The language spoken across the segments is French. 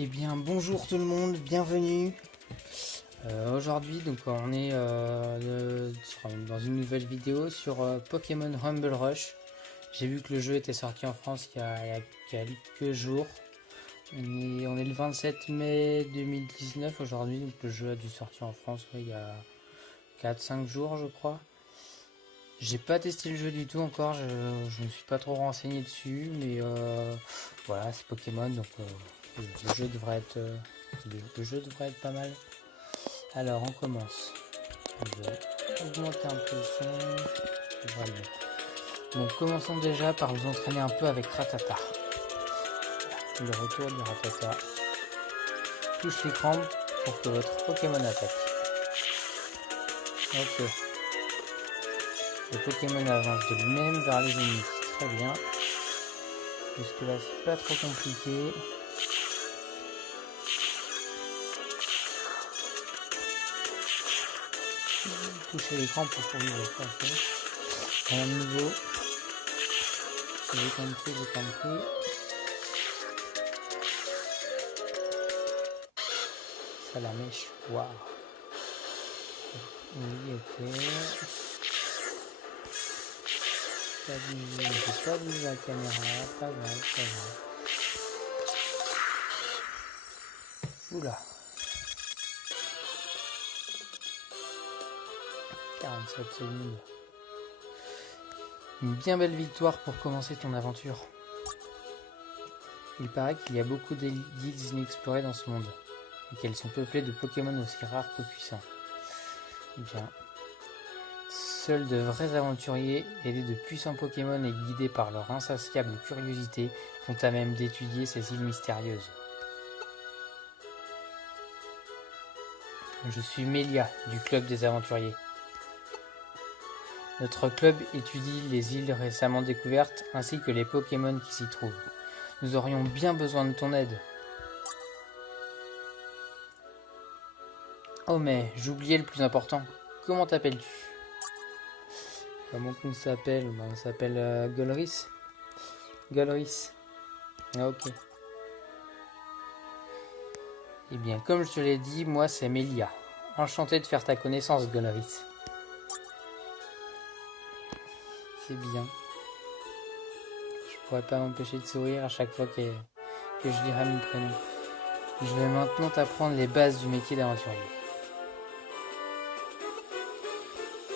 Eh bien bonjour tout le monde, bienvenue. Aujourd'hui donc on est dans une nouvelle vidéo sur Pokémon Rumble Rush. J'ai vu que le jeu était sorti en France il y a quelques jours. On est le 27 mai 2019 aujourd'hui, donc le jeu a dû sortir en France il y a 4-5 jours je crois. J'ai pas testé le jeu du tout encore, je me suis pas trop renseigné dessus, mais voilà, c'est Pokémon, donc le jeu devrait être pas mal. Alors on commence. Je vais augmenter un peu le son. Voilà. Donc commençons déjà par vous entraîner un peu avec Rattata. Le retour du Rattata. Touche l'écran pour que votre Pokémon attaque. Ok. Le Pokémon avance de lui-même vers les ennemis. Très bien. Jusque là c'est pas trop compliqué. Toucher l'écran pour poursuivre. Ok. À nouveau. J'ai compris. Ça la mèche. Waouh. Oui, ok. J'ai pas vu la caméra. Pas grave. Oula. 47 secondes. Une bien belle victoire pour commencer ton aventure. Il paraît qu'il y a beaucoup d'îles inexplorées dans ce monde, et qu'elles sont peuplées de Pokémon aussi rares que puissants. Bien. Seuls de vrais aventuriers, aidés de puissants Pokémon et guidés par leur insatiable curiosité, sont à même d'étudier ces îles mystérieuses. Je suis Melia, du club des aventuriers. Notre club étudie les îles récemment découvertes ainsi que les Pokémon qui s'y trouvent. Nous aurions bien besoin de ton aide. Oh mais j'oubliais le plus important. Comment t'appelles-tu? Comment on s'appelle? On s'appelle Golris. Golris. Ah, ok. Eh bien comme je te l'ai dit, moi c'est Melia. Enchanté de faire ta connaissance, Golris. C'est bien. Je pourrais pas m'empêcher de sourire à chaque fois que je dirai mon prénom. Je vais maintenant t'apprendre les bases du métier d'aventurier.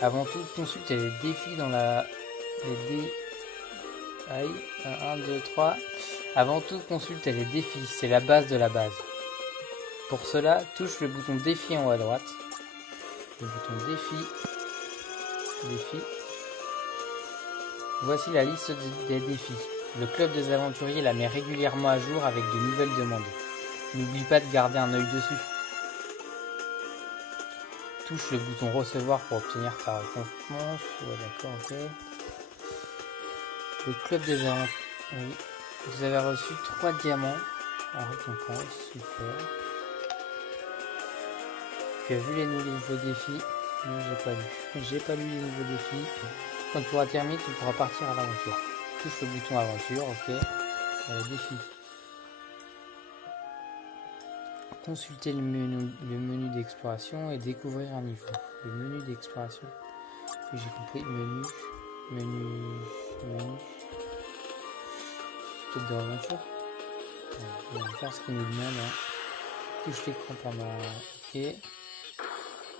Avant tout, consulte les défis dans la... Aïe, 1, 2, 3. Avant tout, consulte les défis, c'est la base de la base. Pour cela, touche le bouton défi en haut à droite. Le bouton défi. Voici la liste des défis. Le club des aventuriers la met régulièrement à jour avec de nouvelles demandes. N'oublie pas de garder un œil dessus. Touche le bouton recevoir pour obtenir ta récompense. Ouais, d'accord, ok. Le club des aventuriers. Oui. Vous avez reçu 3 diamants en récompense. Super. Tu as vu les nouveaux défis? Non, j'ai pas lu les nouveaux défis. Quand tu auras terminé, tu pourras partir à l'aventure. Touche le bouton aventure, ok. Défi. Consulter le menu d'exploration et découvrir un niveau. Le menu d'exploration. J'ai compris. Menu. Peut-être de l'aventure. On va faire ce qu'il nous demande. Hein. Touche l'écran pendant. Ok.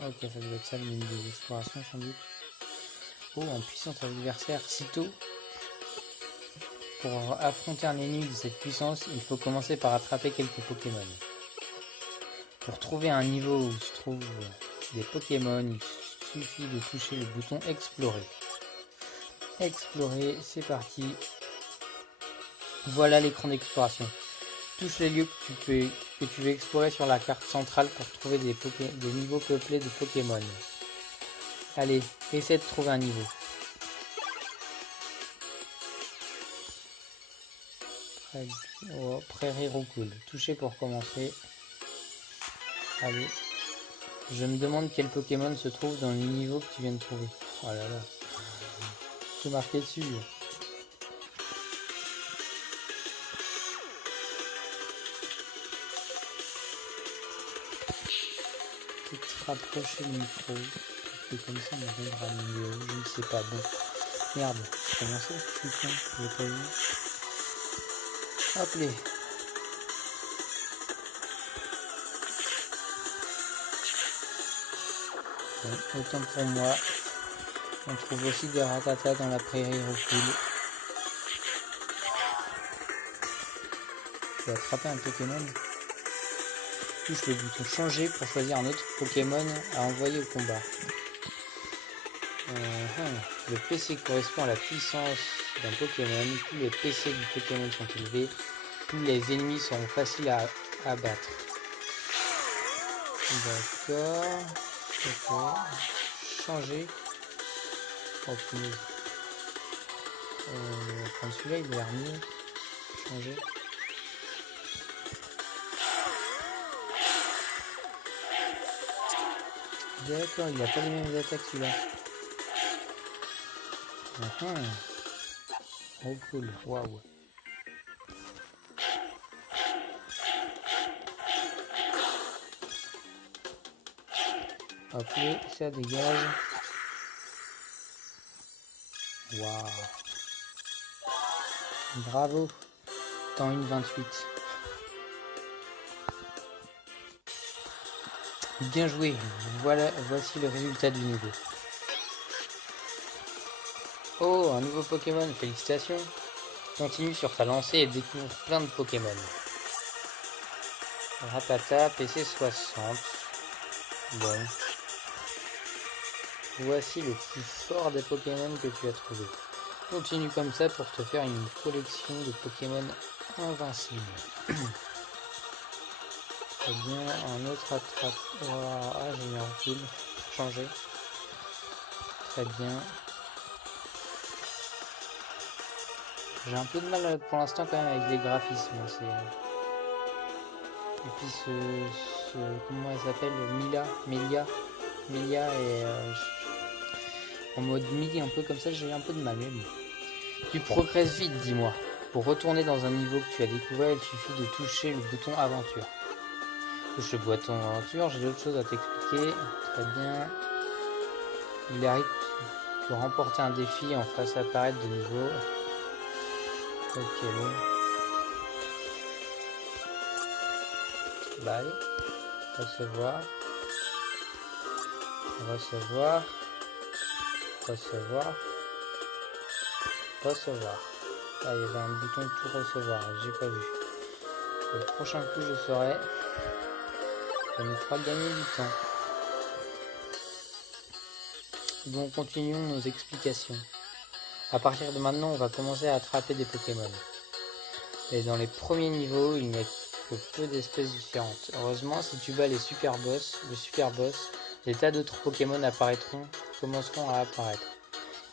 Ok, ça doit être ça le menu d'exploration sans doute. Oh, un puissant adversaire sitôt. Pour affronter un ennemi de cette puissance, il faut commencer par attraper quelques Pokémon. Pour trouver un niveau où se trouvent des Pokémon, il suffit de toucher le bouton explorer. Explorer, c'est parti. Voilà l'écran d'exploration. Touche les lieux que tu veux explorer sur la carte centrale pour trouver des niveaux peuplés de Pokémon. Allez, essaie de trouver un niveau. Oh, Prairie Roucoule. Toucher pour commencer. Allez. Je me demande quel Pokémon se trouve dans le niveau que tu viens de trouver. Oh là là. C'est marqué dessus. peut-être rapprocher le micro. Et comme ça on arrivera mieux. Je ne sais pas. Bon. Merde. Comment ça? Je suis con. J'ai pas vu. Hop les. Bon, autant pour moi. On trouve aussi des ratatas dans la prairie recule. Je vais attraper un Pokémon. Touche le bouton changer pour choisir un autre Pokémon à envoyer au combat. Le PC correspond à la puissance d'un Pokémon. Plus les PC du Pokémon sont élevés, plus les ennemis seront faciles à abattre. D'accord. Ok. Changer. Oh punaise. On va prendre celui-là, il a l'air mieux. Changer. D'accord, il a pas les mêmes attaques celui-là. Oh cool, waouh. Hop, ça dégage. Waouh. Bravo. Temps 1,28. Bien joué. Voilà, voici le résultat du niveau. Oh, un nouveau Pokémon, félicitations. Continue sur ta lancée et découvre plein de Pokémon. Ratata, PC 60. Bon. Voici le plus fort des Pokémon que tu as trouvé. Continue comme ça pour te faire une collection de Pokémon invincibles. Très bien, un autre attrape. Wow. Ah, j'ai mis un recul. Changer. Très bien. J'ai un peu de mal pour l'instant quand même avec les graphismes. Et puis comment elle s'appelle, Melia et en mode midi un peu comme ça, j'ai un peu de mal. Mais bon. Tu progresses vite, dis-moi. Pour retourner dans un niveau que tu as découvert, il suffit de toucher le bouton aventure. Touche le bouton aventure, j'ai d'autres choses à t'expliquer. Très bien. Il arrive de remporter un défi en face apparaître de nouveau. Ok, bon. Bah allez. Recevoir. Recevoir. Recevoir. Recevoir. Ah, il y avait un bouton tout recevoir, j'ai pas vu. Le prochain coup je saurai. Ça nous fera gagner du temps. Donc continuons nos explications. À partir de maintenant, on va commencer à attraper des Pokémon. Et dans les premiers niveaux, il n'y a que peu d'espèces différentes. Heureusement, si tu bats le super boss, des tas d'autres Pokémon commenceront à apparaître.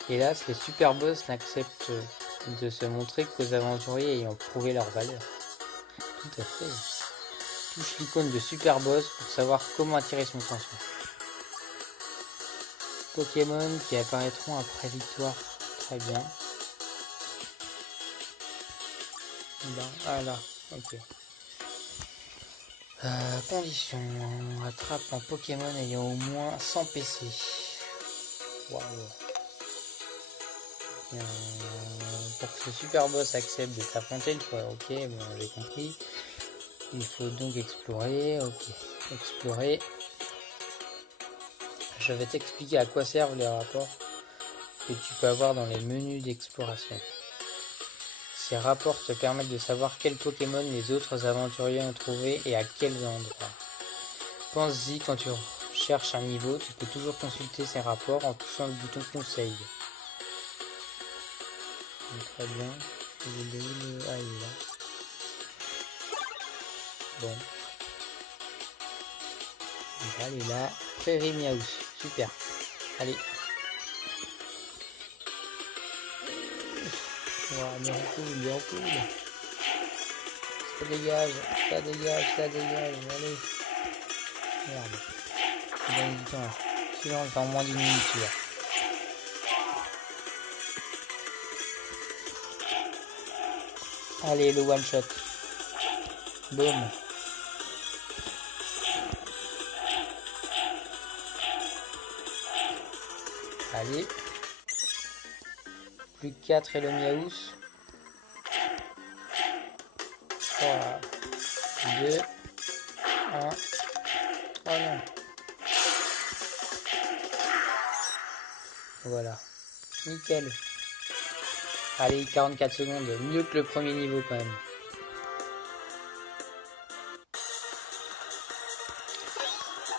Hélas, les super boss n'acceptent de se montrer qu'aux aventuriers ayant prouvé leur valeur. Tout à fait. Touche l'icône de super boss pour savoir comment attirer son attention. Pokémon qui apparaîtront après victoire. Très bien. Ah là, ok. Condition. Attrape un Pokémon ayant au moins 100 PC. Waouh. Pour que ce super boss accepte de t'affronter, il faut... Ok, bon, j'ai compris. Il faut donc explorer. Ok, explorer. Je vais t'expliquer à quoi servent les rapports que tu peux avoir dans les menus d'exploration. Ces rapports te permettent de savoir quel Pokémon les autres aventuriers ont trouvé et à quels endroits. Pense-y, quand tu cherches un niveau, tu peux toujours consulter ces rapports en touchant le bouton conseil. Très bien. Il est où le... Ah, il est là. Bon. Là, il est là. Prairie Miaus. Super. Allez. Wow, il est en poule. Ça dégage. Allez. Merde. Il gagne du temps là. Celui-là, on le fait en moins d'une minute là. Allez, le one shot. Boum. Allez. Plus que 4 et le Miaous. 3, 2, 1. Oh non. Voilà. Nickel. Allez, 44 secondes. Mieux que le premier niveau quand même.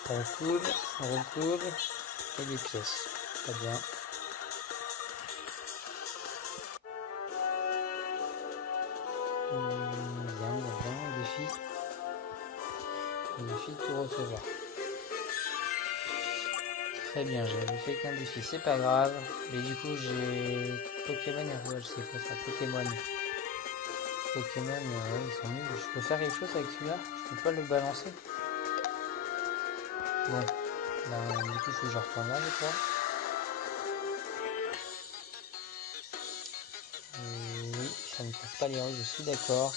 On recoule. Et des pièces. Très bien. Bien, défi tout recevoir. Très bien, j'avais fait qu'un défi, c'est pas grave. Mais du coup, j'ai Pokémon et Rouage, c'est quoi ça? Pokémon, ils sont nuls. Je peux faire quelque chose avec celui-là? Je peux pas le balancer? Bon, du coup, il faut que je retourne là, je crois. Oui, ça ne passe pas les rues, je suis d'accord.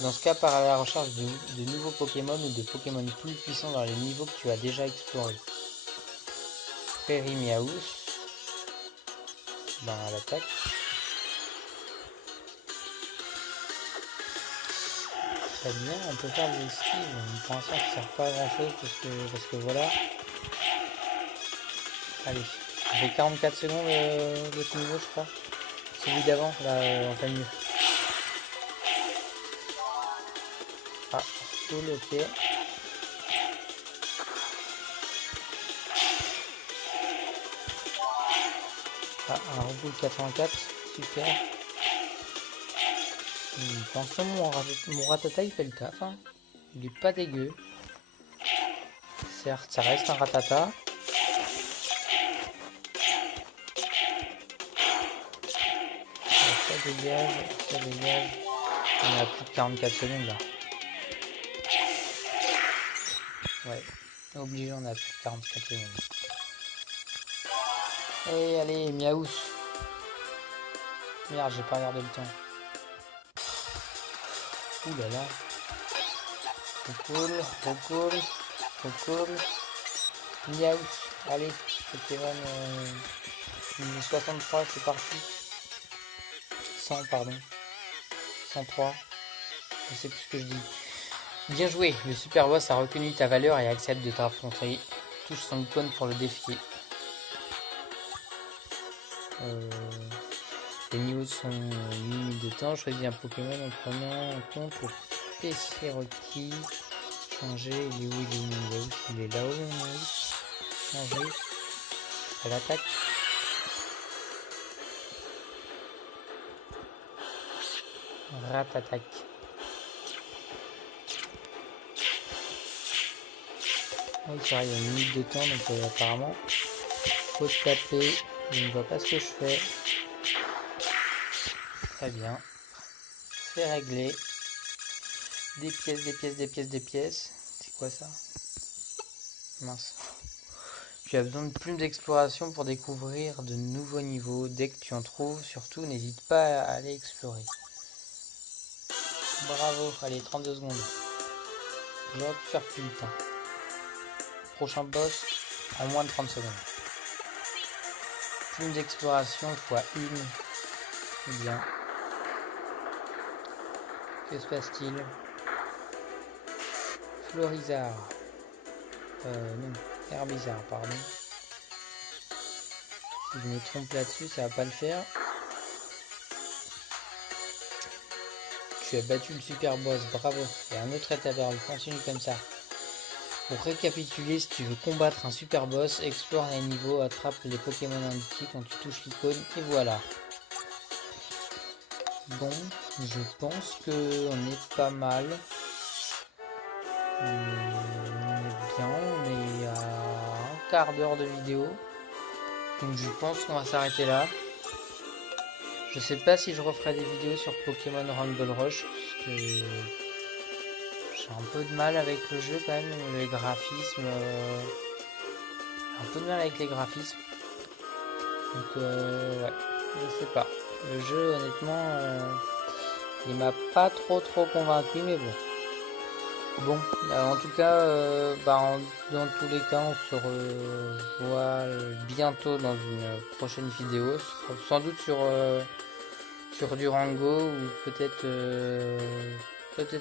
Dans ce cas, pars à la recherche de nouveaux Pokémon ou de Pokémon plus puissants dans les niveaux que tu as déjà explorés. Prairie Miaous. À l'attaque. Très bien, on peut faire des esquives. Pour l'instant, ça sert pas à grand chose parce que voilà. Allez, j'ai 44 secondes de ce niveau, je crois. Celui d'avant, là, on fait mieux. Ah, cool, ok. Ah, un reboot 84, super. Pour l'instant, mon Rattata, il fait le taf. Hein. Il est pas dégueu. Certes, ça reste un Rattata. Ça dégage. On a plus de 44 secondes là. Ouais, obligé, on a plus de 44 secondes. Et allez, Miaous. Merde, j'ai pas regardé le temps. Ouh là là. Recoule. Miaous. Allez, Pokémon niveau 63, c'est parti. 100, pardon. 103. Je sais plus ce que je dis. Bien joué, le super boss a reconnu ta valeur et accepte de t'affronter. Touche son icône pour le défier. Les niveaux sont limites de temps. Choisis un Pokémon en prenant en compte le PC requis. Changer, il est où? Il est là-haut. Changer. À l'attaque. Rat-attaque. Oui, c'est vrai, il y a une limite de temps, donc apparemment, faut taper. Je ne vois pas ce que je fais. Très bien. C'est réglé. Des pièces. C'est quoi ça? Mince. Tu as besoin de plumes d'exploration pour découvrir de nouveaux niveaux. Dès que tu en trouves, surtout, n'hésite pas à aller explorer. Bravo. Allez, 32 secondes. J'aurais pu faire plus vite. Prochain boss en moins de 30 secondes. Plumes d'exploration x1. C'est bien. Que se passe-t-il? Florizard. Non. Herbizard, pardon. Si je me trompe là-dessus, ça va pas le faire. Tu as battu le super boss, bravo. Et un autre étape, continue comme ça. Pour récapituler, si tu veux combattre un super boss, explore les niveaux, attrape les Pokémon indiqués quand tu touches l'icône, et voilà. Bon, je pense que on est pas mal. On est bien, on est à un quart d'heure de vidéo. Donc je pense qu'on va s'arrêter là. Je sais pas si je referai des vidéos sur Pokémon Rumble Rush, parce que j'ai un peu de mal avec le jeu quand même, les graphismes. Un peu de mal avec les graphismes. Donc ouais, je sais pas. Le jeu honnêtement, il m'a pas trop convaincu, mais bon. Bon, en tout cas, dans tous les cas, on se revoit bientôt dans une prochaine vidéo, sans doute sur Durango ou peut-être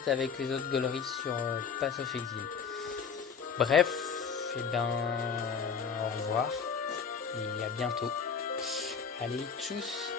avec les autres galeries sur Pass of Exile. Bref, et ben au revoir et à bientôt. Allez, tchuss!